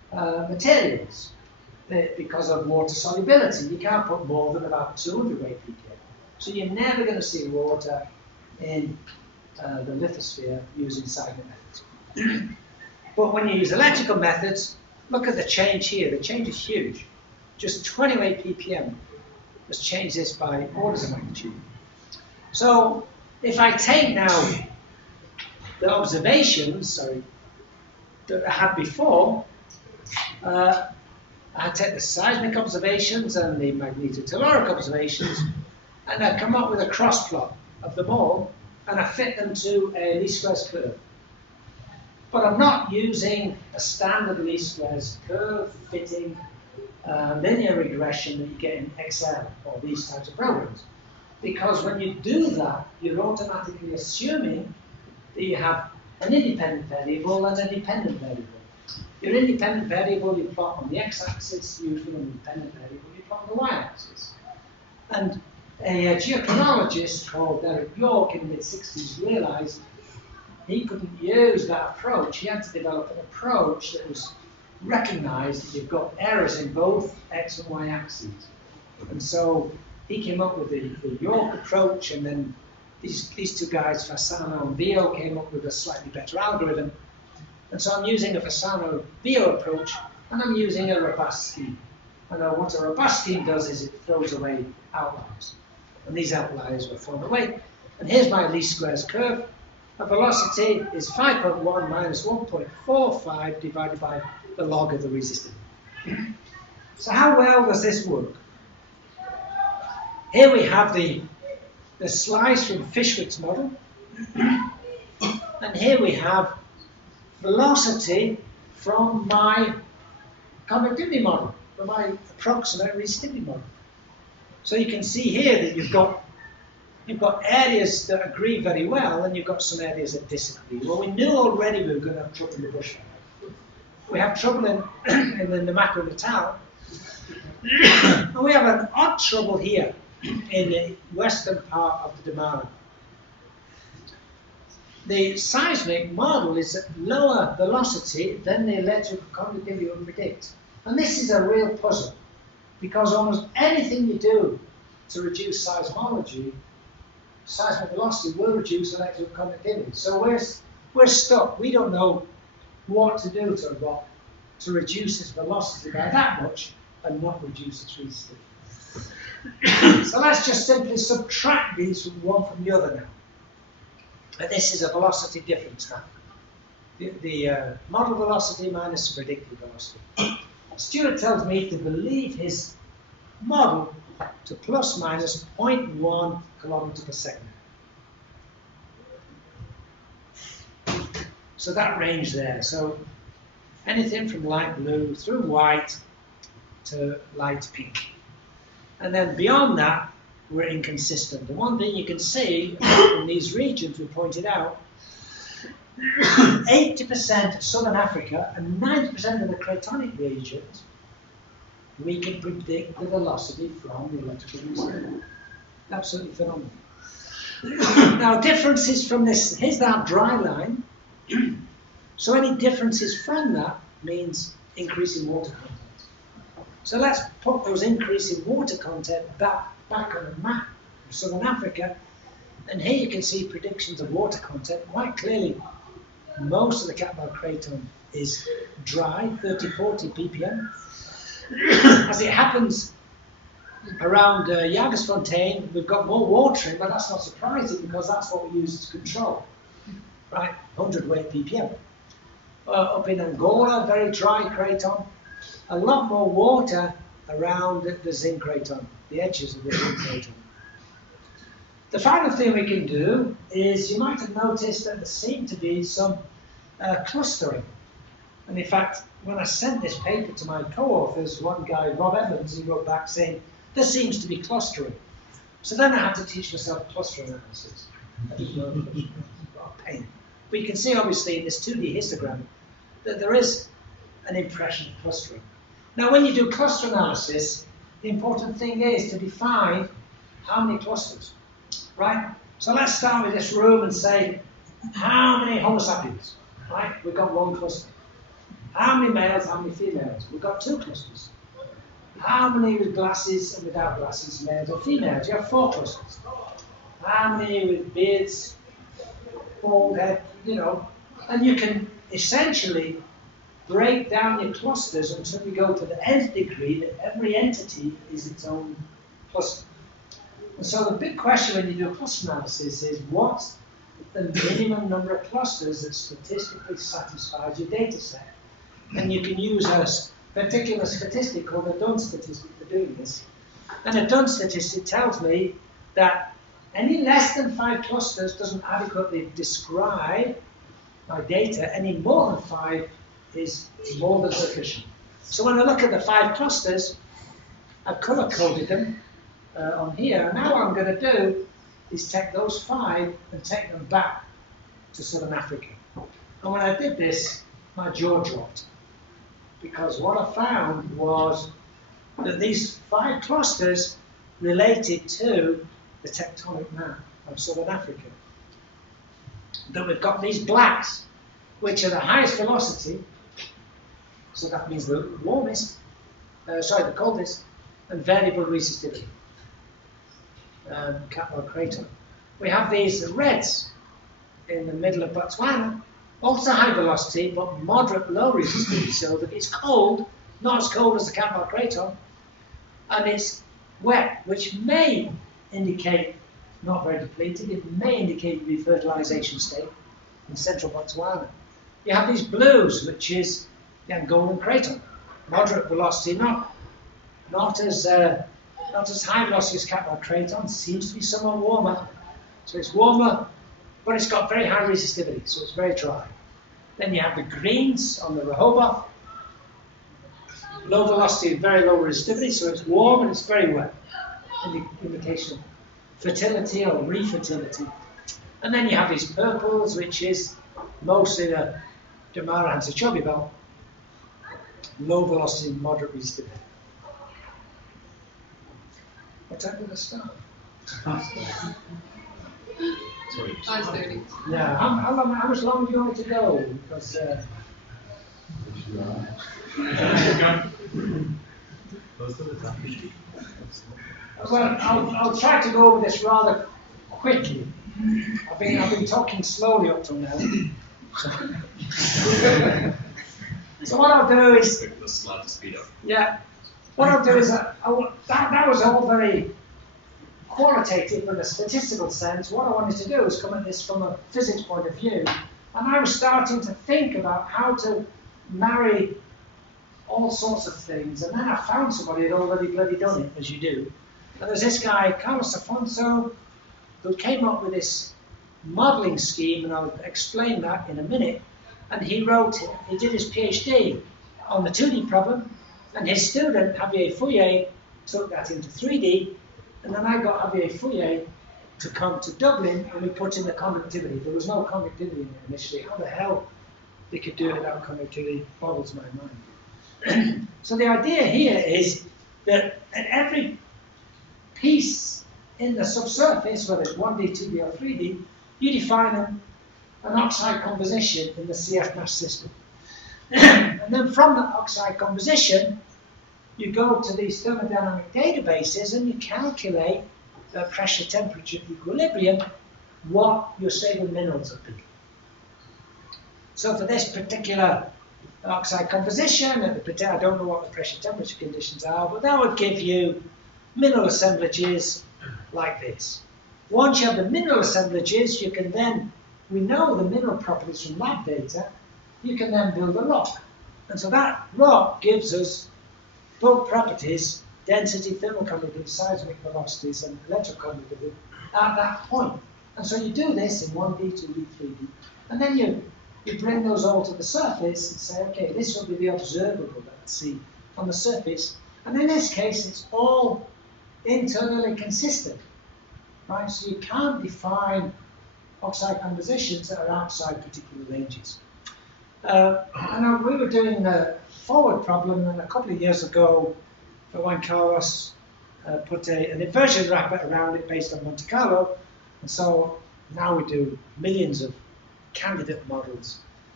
materials because of water solubility. You can't put more than about 200 weight ppm. So you're never going to see water in the lithosphere using seismic methods. But when you use electrical methods, look at the change here. The change is huge. Just 28 ppm has changed this by orders of magnitude. So if I take now the observations, that I had before, I take the seismic observations and the magnetotelluric observations, and I come up with a cross plot of them all, and I fit them to a least squares curve. But I'm not using a standard least squares curve fitting linear regression that you get in Excel or these types of programs. Because when you do that, you're automatically assuming that you have an independent variable and a dependent variable. Your independent variable you plot on the x-axis, usually an independent variable you plot on the y-axis. And a geochronologist called Derek York in the mid-60s realized he couldn't use that approach. He had to develop an approach that was recognized that you've got errors in both x and y axes. And so he came up with the York approach, and then these two guys, Fasano and Vio, came up with a slightly better algorithm. And so I'm using a Fasano-Vio approach, and I'm using a robust scheme. And what a robust scheme does is it throws away outliers. And these outliers were thrown away. And here's my least squares curve. A velocity is 5.1 minus 1.45 divided by the log of the resistance. So how well does this work? Here we have the slice from Fishwick's model. And here we have velocity from my conductivity model, from my approximate resistivity model. So you can see here that you've got areas that agree very well, and you've got some areas that disagree. Well, we knew already we were going to have trouble in the bushfire. We have trouble in the Namako-Natal, and we have an odd trouble here in the western part of the Damara. The seismic model is at lower velocity than the electrical conductivity would predict. And this is a real puzzle, because almost anything you do to reduce seismology, seismic velocity will reduce electrical conductivity. So we're stuck. We don't know what to do to a rock to reduce its velocity by that much and not reduce its resistivity. So let's just simply subtract these from one from the other now. And this is a velocity difference now. The model velocity minus the predicted velocity. Stuart tells me to believe his model to plus minus 0.1 kilometer per second. So that range there. So anything from light blue through white to light pink. And then beyond that, we're inconsistent. The one thing you can see in these regions we pointed out, 80% of southern Africa and 90% of the Tectonic regions, we can predict the velocity from the electrical resistance. Absolutely phenomenal. Now, differences from this, here's that dry line. So any differences from that means increasing water content. So let's put those increasing water content back on the map of southern Africa. And here you can see predictions of water content. Quite clearly, most of the Capbell Craton is dry, 30-40 ppm. As it happens, around Jagersfontein, we've got more water in, but that's not surprising because that's what we use to control, right? 100 weight ppm. Up in Angola, very dry craton, a lot more water around the zinc craton, the edges of the zinc craton. The final thing we can do is, you might have noticed that there seemed to be some clustering. And in fact, when I sent this paper to my co-authors, one guy, Rob Evans, he wrote back saying, there seems to be clustering. So then I had to teach myself cluster analysis. I didn't know clustering. What a pain. But you can see, obviously, in this 2D histogram, that there is an impression of clustering. Now, when you do cluster analysis, the important thing is to define how many clusters, right? So let's start with this room and say, how many Homo sapiens, right? We've got one cluster. How many males, how many females? We've got 2 clusters. How many with glasses and without glasses, males or females? You have 4 clusters. How many with beards, bald head, you know? And you can essentially break down your clusters until you go to the nth degree that every entity is its own cluster. And so the big question when you do cluster analysis is what's the minimum number of clusters that statistically satisfies your data set? And you can use a particular statistic called a Dunn statistic for doing this. And a Dunn statistic tells me that any less than 5 clusters doesn't adequately describe my data. Any more than 5 is more than sufficient. So when I look at the 5 clusters, I've color-coded them on here. And now what I'm going to do is take those 5 and take them back to Southern Africa. And when I did this, my jaw dropped. Because what I found was that these 5 clusters related to the tectonic map of Southern Africa. That we've got these blacks, which are the highest velocity, so that means the warmest, the coldest, and variable resistivity. Capital crater. We have these reds in the middle of Botswana, also high velocity, but moderate low resistivity, so that it's cold, not as cold as the Capital crater, and it's wet, which may indicate not very depleted, it may indicate refertilization state in central Botswana. You have these blues, which is the Angolan crater, moderate velocity, not as high velocity as Capital crater, seems to be somewhat warmer. So it's warmer, but it's got very high resistivity, so it's very dry. Then you have the greens on the Rehoboth, low velocity, very low resistivity, so it's warm and it's very wet, indication of fertility or refertility. And then you have these purples, which is mostly the Damara-Congo belt, low velocity, moderate resistivity. What time did I start? 5:30. Yeah, how much longer do you want me to go? Because well, I'll try to go over this rather quickly. I've been talking slowly up till now. So what I'll do is yeah. What I'll do is that was all very qualitative in a statistical sense. What I wanted to do is come at this from a physics point of view, and I was starting to think about how to marry all sorts of things, and then I found somebody who had already bloody done it, as you do. And there's this guy, Carlos Afonso, who came up with this modeling scheme, and I'll explain that in a minute. And he did his PhD on the 2D problem, and his student, Javier Fouillet, took that into 3D, and then I got Javier Fouillet to come to Dublin, and we put in the conductivity. There was no conductivity in it initially. How the hell they could do it without conductivity boggles my mind. So the idea here is that at every piece in the subsurface, whether it's 1D, 2D, or 3D, you define an oxide composition in the CF mass system. And then from that oxide composition, you go to these thermodynamic databases and you calculate the pressure temperature equilibrium, what your stable minerals have been. So for this particular oxide composition, I don't know what the pressure temperature conditions are, but that would give you mineral assemblages like this. Once you have the mineral assemblages, you can then, we know the mineral properties from lab data, you can then build a rock. And so that rock gives us both properties, density, thermal conductivity, seismic velocities, and electroconductivity at that point. And so you do this in 1D, 2D, 3D, and then you bring those all to the surface and say, okay, this will be the observable that I see on the surface. And in this case, it's all internally consistent, right? So you can't define oxide compositions that are outside particular ranges. And we were doing a forward problem, and a couple of years ago, Juan Carlos put an inversion wrapper around it based on Monte Carlo, and so now we do millions of candidate models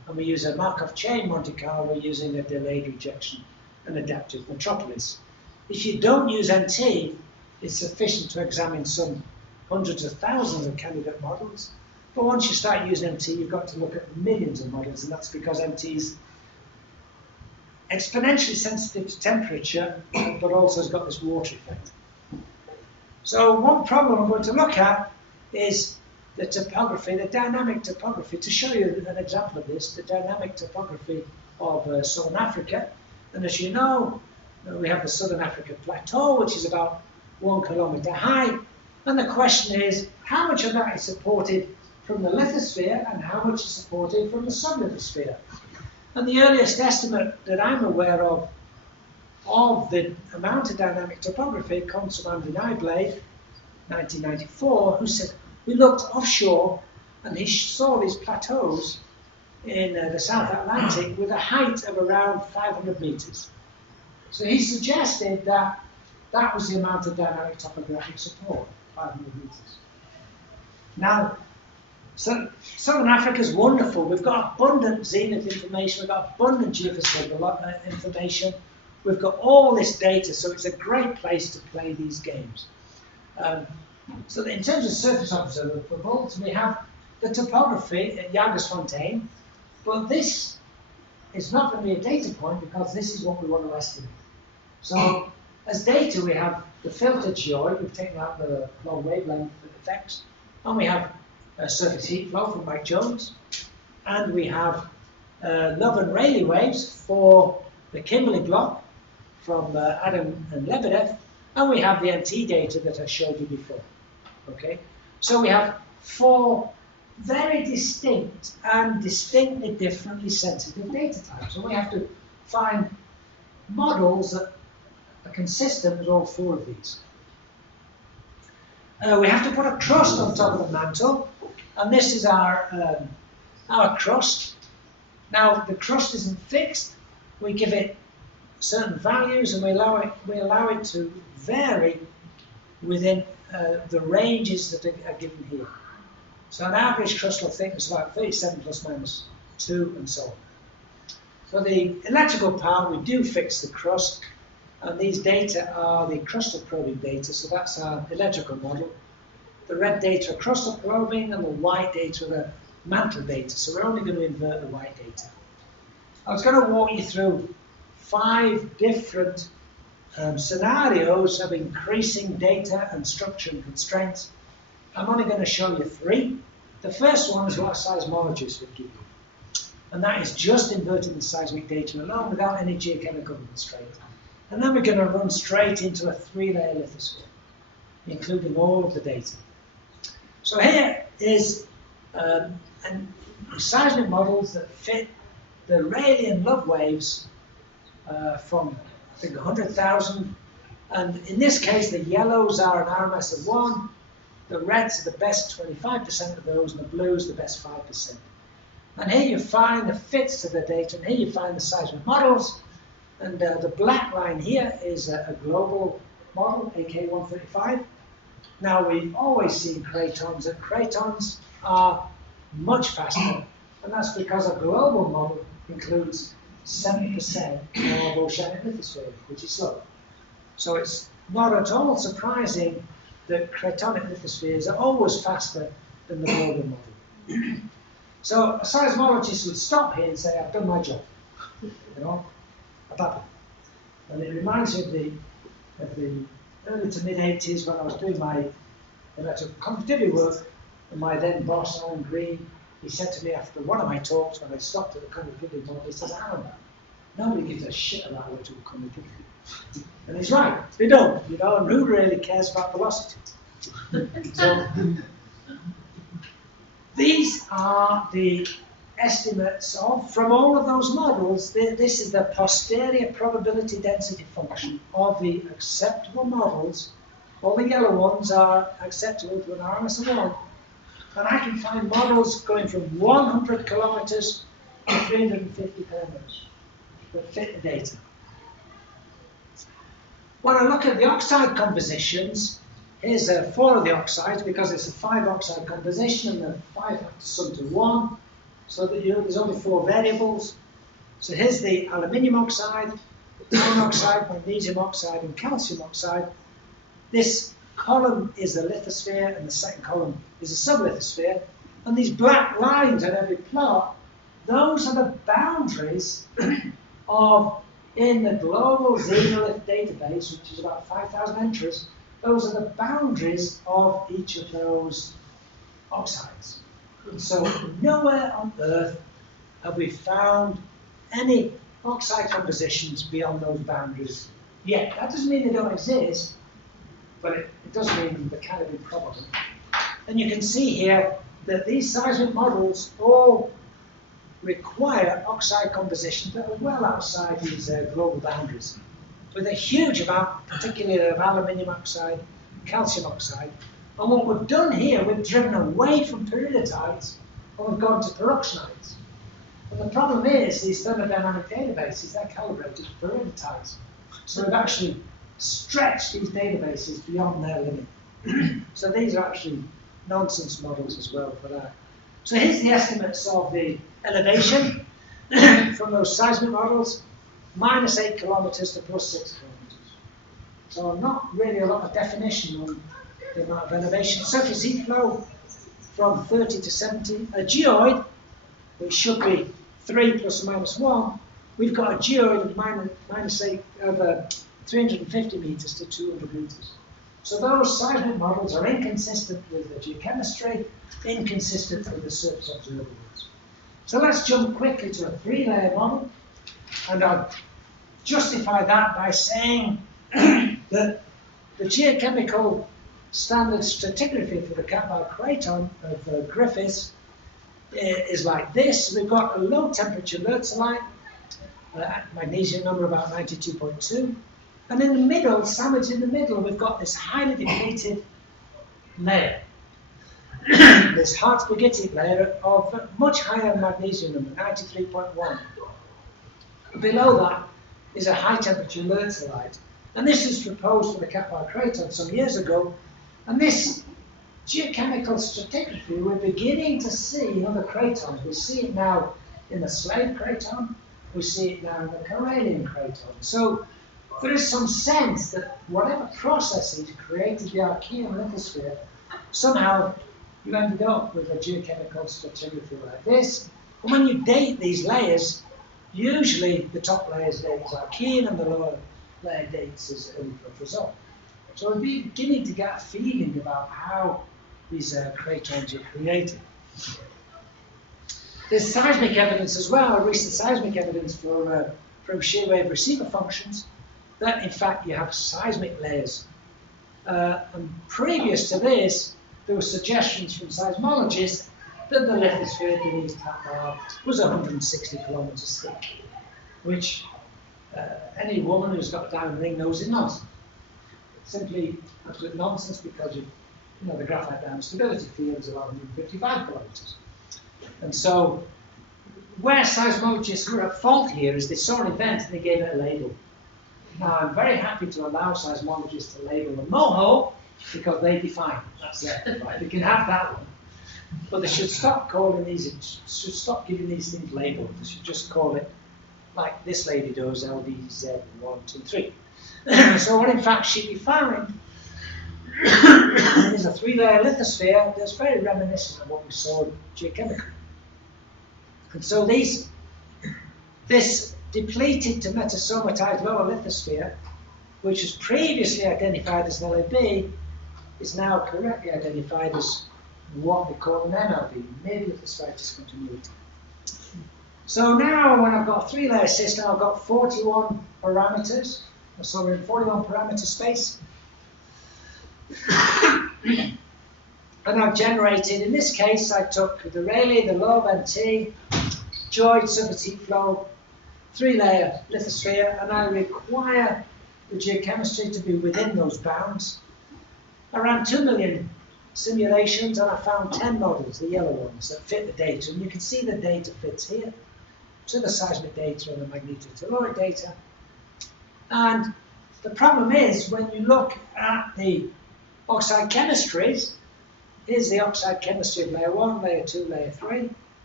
and we use a Markov chain Monte Carlo, we're using a delayed rejection and adaptive metropolis. If you don't use MT, it's sufficient to examine some hundreds of thousands of candidate models. But once you start using MT, you've got to look at millions of models, and that's because MT is exponentially sensitive to temperature, but also has got this water effect. So one problem I'm going to look at is the topography, the dynamic topography. To show you an example of this, the dynamic topography of Southern Africa. And as you know, we have the Southern Africa Plateau, which is about 1 kilometer high. And the question is, how much of that is supported from the lithosphere and how much is supported from the sublithosphere? And the earliest estimate that I'm aware of the amount of dynamic topography comes from Andy Nyblade, 1994, who said, we looked offshore and he saw these plateaus in the South Atlantic with a height of around 500 meters. So he suggested that that was the amount of dynamic topographic support, 500 meters. Now, so Southern Africa is wonderful. We've got abundant zenith information, we've got abundant geophysical information, we've got all this data, so it's a great place to play these games. So in terms of surface observables, we have the topography at Jagersfontein, but this is not going to be a data point because this is what we want to estimate. So as data, we have the filtered geoid, we've taken out the long wavelength effects, and we have surface heat flow from Mike Jones, and we have Love and Rayleigh waves for the Kimberley block from Adam and Lebedev, and we have the MT data that I showed you before. Okay, so we have 4 very distinct and distinctly differently sensitive data types, and we have to find models that are consistent with all 4 of these. We have to put a crust on top of the mantle, and this is our crust. Now the crust isn't fixed. We give it certain values, and we allow it to vary within the ranges that are given here. So an average crustal thickness is about 37 plus minus 2, and so on. For the electrical part, we do fix the crust, and these data are the crustal probing data, so that's our electrical model. The red data are crustal probing, and the white data are the mantle data, so we're only going to invert the white data. I was going to walk you through 5 different scenarios of increasing data and structure and constraints. I'm only going to show you 3. The first one is what a seismologist would give you, and that is just inverting the seismic data alone without any geochemical constraints. And then we're going to run straight into a 3-layer lithosphere, including all of the data. So here is seismic models that fit the Rayleigh and Love waves from, I think, 100,000. And in this case, the yellows are an RMS of 1, the reds are the best 25% of those, and the blues the best 5%. And here you find the fits to the data, and here you find the seismic models. And the black line here is a global model, AK-135. Now, we've always seen cratons, and cratons are much faster, and that's because a global model includes 70% of oceanic lithosphere, which is slow. So it's not at all surprising that cratonic lithospheres are always faster than the global model. So a seismologist would stop here and say, I've done my job. You know, about it. And it reminds me of the early to mid-80s when I was doing my electrical conductivity work, and my then boss, Alan Green, he said to me after one of my talks when I stopped at the conductivity talk, he says, Alan, nobody gives a shit about electrical conductivity. And he's right, they don't, you know, and who really cares about velocity? So these are the estimates from all of those models. This is the posterior probability density function of the acceptable models. All the yellow ones are acceptable to an RMS of 1. And I can find models going from 100 kilometers to 350 kilometers that fit the data. When I look at the oxide compositions, here's 4 of the oxides because it's a 5 oxide composition, and the 5 have to sum to 1. So that there's only 4 variables. So here's the aluminium oxide, iron oxide, magnesium oxide, and calcium oxide. This column is the lithosphere, and the second column is the sublithosphere. And these black lines on every plot, those are the boundaries of, in the global xenolith database, which is about 5,000 entries, those are the boundaries of each of those oxides. And so nowhere on Earth have we found any oxide compositions beyond those boundaries yet. That doesn't mean they don't exist, but it does mean they're kind of improbable. And you can see here that these seismic models all require oxide compositions that are well outside these global boundaries, with a huge amount, particularly of aluminium oxide, calcium oxide. And what we've done here, we've driven away from peridotites and we've gone to peroxenites. And the problem is these thermodynamic databases, they're calibrated for peridotites. So we've actually stretched these databases beyond their limit. So these are actually nonsense models as well for that. So here's the estimates of the elevation from those seismic models, -8 kilometers to +6 kilometers. So not really a lot of definition on the amount of elevation. Surface heat flow from 30 to 70. A geoid, which should be 3 ± 1, we've got a geoid of -8 over 350 meters to 200 meters. So those seismic models are inconsistent with the geochemistry, inconsistent with the surface observables. So let's jump quickly to a 3-layer model, and I'll justify that by saying that the geochemical standard stratigraphy for the Cat-Bar craton of Griffiths is like this. We've got a low temperature lertzolite, magnesium number about 92.2. And in the middle, sandwiched in the middle, we've got this highly depleted layer. This hard spaghetti layer of much higher magnesium number, 93.1. Below that is a high temperature lertzolite. And this was proposed for the Cat-Bar craton some years ago. And this geochemical stratigraphy, we're beginning to see in other cratons. We see it now in the Slave craton. We see it now in the Karelian craton. So there is some sense that whatever processes created the Archean lithosphere, somehow you ended up with a geochemical stratigraphy like this. And when you date these layers, usually the top layers date as Archean and the lower layer dates as early Proterozoic. So we're beginning to get a feeling about how these cratons are created. There's seismic evidence as well, recent seismic evidence from shear wave receiver functions, that in fact you have seismic layers. And previous to this, there were suggestions from seismologists that the lithosphere beneath Cat-Bar was 160 kilometers thick, which any woman who's got a diamond ring knows is nonsense. Simply absolute nonsense, because the graphite diamond stability field is about 155 kilometers. And so where seismologists were at fault here is they saw an event and they gave it a label. Now, I'm very happy to allow seismologists to label a mohole because they define. That's it. Right? They can have that one. But they should stop calling these, should stop giving these things labels. They should just call it like this lady does, LDZ123. So what in fact she defined is a 3-layer lithosphere that's very reminiscent of what we saw geochemically. And so this depleted to metasomatized lower lithosphere, which was previously identified as an LAB, is now correctly identified as what we call an MLB, mid-lithospheric discontinuity. So now when I've got a 3-layer system, I've got 41 parameters. So we're in 41 parameter space. And I've generated, in this case, I took the Rayleigh, the low NT, geoid, surface heat flow, 3-layer lithosphere, and I require the geochemistry to be within those bounds. I ran 2 million simulations, and I found 10 models, the yellow ones, that fit the data. And you can see the data fits here. So the seismic data and the magnetotelluric data. And the problem is, when you look at the oxide chemistries, here's the oxide chemistry of layer 1, layer 2, layer 3.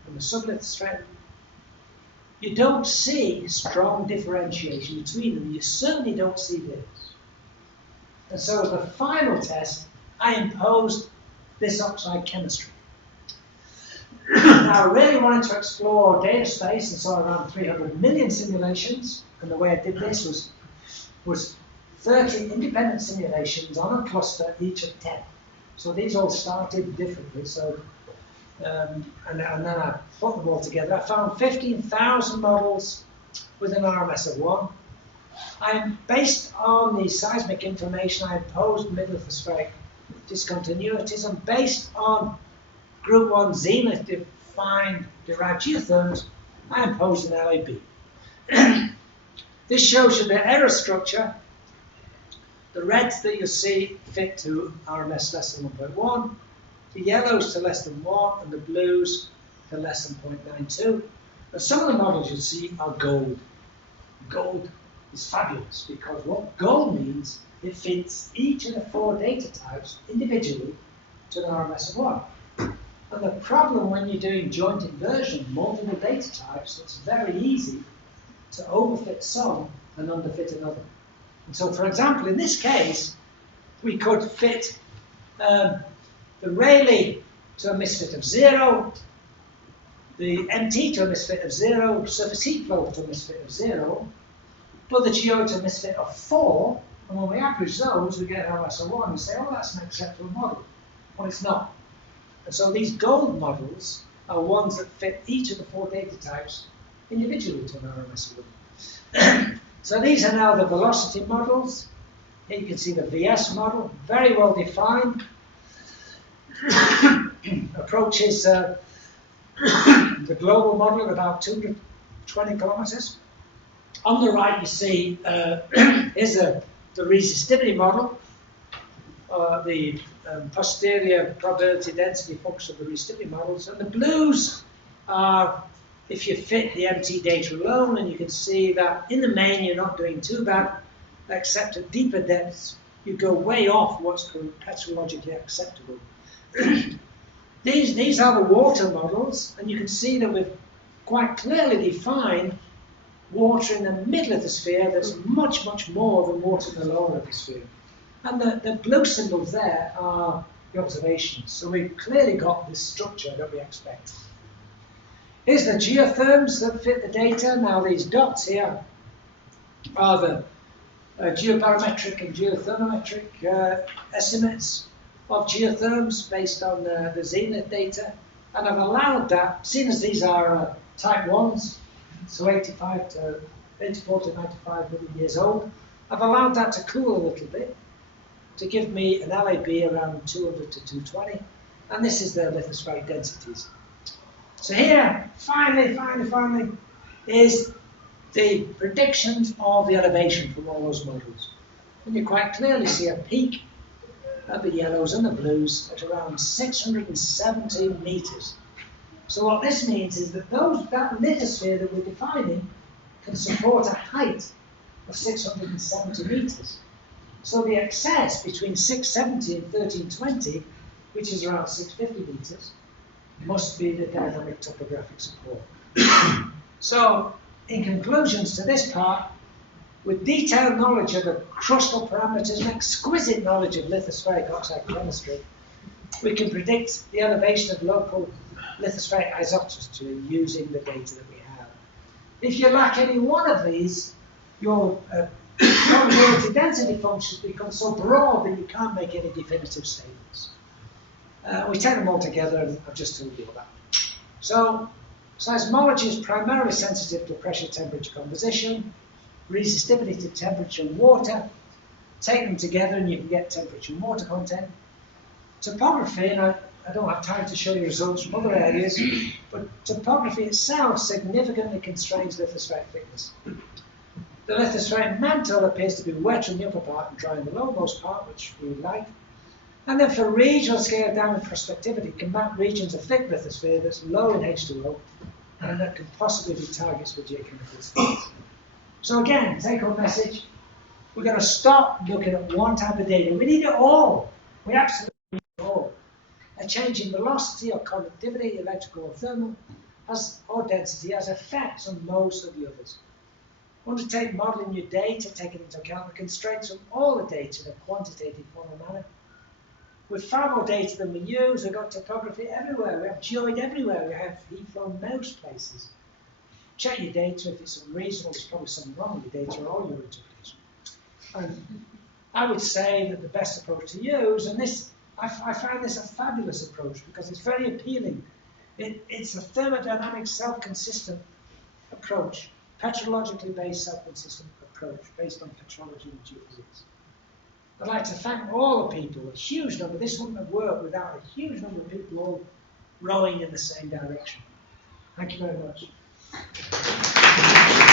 and the sublithospheric, you don't see strong differentiation between them. You certainly don't see this. And so as the final test, I imposed this oxide chemistry. Now, I really wanted to explore data space, and so around 300 million simulations. And the way I did this was 30 independent simulations on a cluster, each of 10. So these all started differently. So, and then I put them all together. I found 15,000 models with an RMS of 1. Based on the seismic information, I imposed mid-lithospheric discontinuities, and based on Group 1 zenith defined derived geotherms, I imposed an LAB. This shows you the error structure. The reds that you see fit to RMS less than 1.1, the yellows to less than 1, and the blues to less than 0.92. But some of the models you see are gold. Gold is fabulous because what gold means, it fits each of the 4 data types individually to an RMS of 1. And the problem when you're doing joint inversion, multiple data types, it's very easy to overfit some and underfit another. And so, for example, in this case, we could fit the Rayleigh to a misfit of 0, the MT to a misfit of 0, surface heat flow to a misfit of 0, but the GO to a misfit of 4, and when we average those, we get RMS of 1 and say, oh, that's an acceptable model. Well, it's not. And so these gold models are ones that fit each of the 4 data types individually to an RMS of 1. So these are now the velocity models. Here you can see the VS model, very well defined. Approaches the global model at about 220 kilometers. On the right, you see is the resistivity model, the posterior probability density function of the resistivity models. And the blues are if you fit the MT data alone, and you can see that in the main you're not doing too bad, except at deeper depths you go way off what's petrologically acceptable. These are the water models, and you can see that we've quite clearly defined water in the mid-lithosphere that's much, much more than water in the lower lithosphere. And the blue symbols there are the observations. So we've clearly got this structure that we expect. Here's the geotherms that fit the data. Now these dots here are the geobarometric and geothermometric estimates of geotherms based on the zenith data. And I've allowed that, seeing as these are type 1s, so 84 to 95 million years old, I've allowed that to cool a little bit to give me an LAB around 200 to 220. And this is the lithospheric densities. So here, finally, is the predictions of the elevation from all those models. And you quite clearly see a peak of the yellows and the blues at around 670 meters. So what this means is that that lithosphere that we're defining can support a height of 670 meters. So the excess between 670 and 1320, which is around 650 meters, must be the dynamic topographic support. So, in conclusions to this part, with detailed knowledge of the crustal parameters and exquisite knowledge of lithospheric oxide chemistry, we can predict the elevation of local lithospheric isotropy using the data that we have. If you lack any one of these, your probability density functions become so broad that you can't make any definitive statements. We take them all together, and I've just told you all that. So, seismology is primarily sensitive to pressure, temperature, composition, resistivity to temperature and water. Take them together and you can get temperature and water content. Topography, and I don't have time to show you results from other areas, but topography itself significantly constrains lithospheric thickness. The lithospheric mantle appears to be wetter in the upper part and dry in the lowermost part, which we like. And then for regional scale down in prospectivity, can map regions of thick lithosphere that's low in H2O and that can possibly be targets for geochemical studies. So again, take home message, we're going to stop looking at one type of data. We need it all. We absolutely need it all. A change in velocity or conductivity, electrical or thermal, or density has effects on most of the others. Undertake modelling your data, taking into account the constraints of all the data in a quantitative formal manner. With far more data than we use, we've got topography everywhere, we have geoid everywhere, we have heat flow most places. Check your data. If it's unreasonable, there's probably something wrong with your data or your interpretation. And I would say that the best approach to use, and this, I find this a fabulous approach because it's very appealing. It's a thermodynamic self-consistent approach, petrologically based self-consistent approach based on petrology and geophysics. I'd like to thank all the people, a huge number. This wouldn't have worked without a huge number of people all rowing in the same direction. Thank you very much.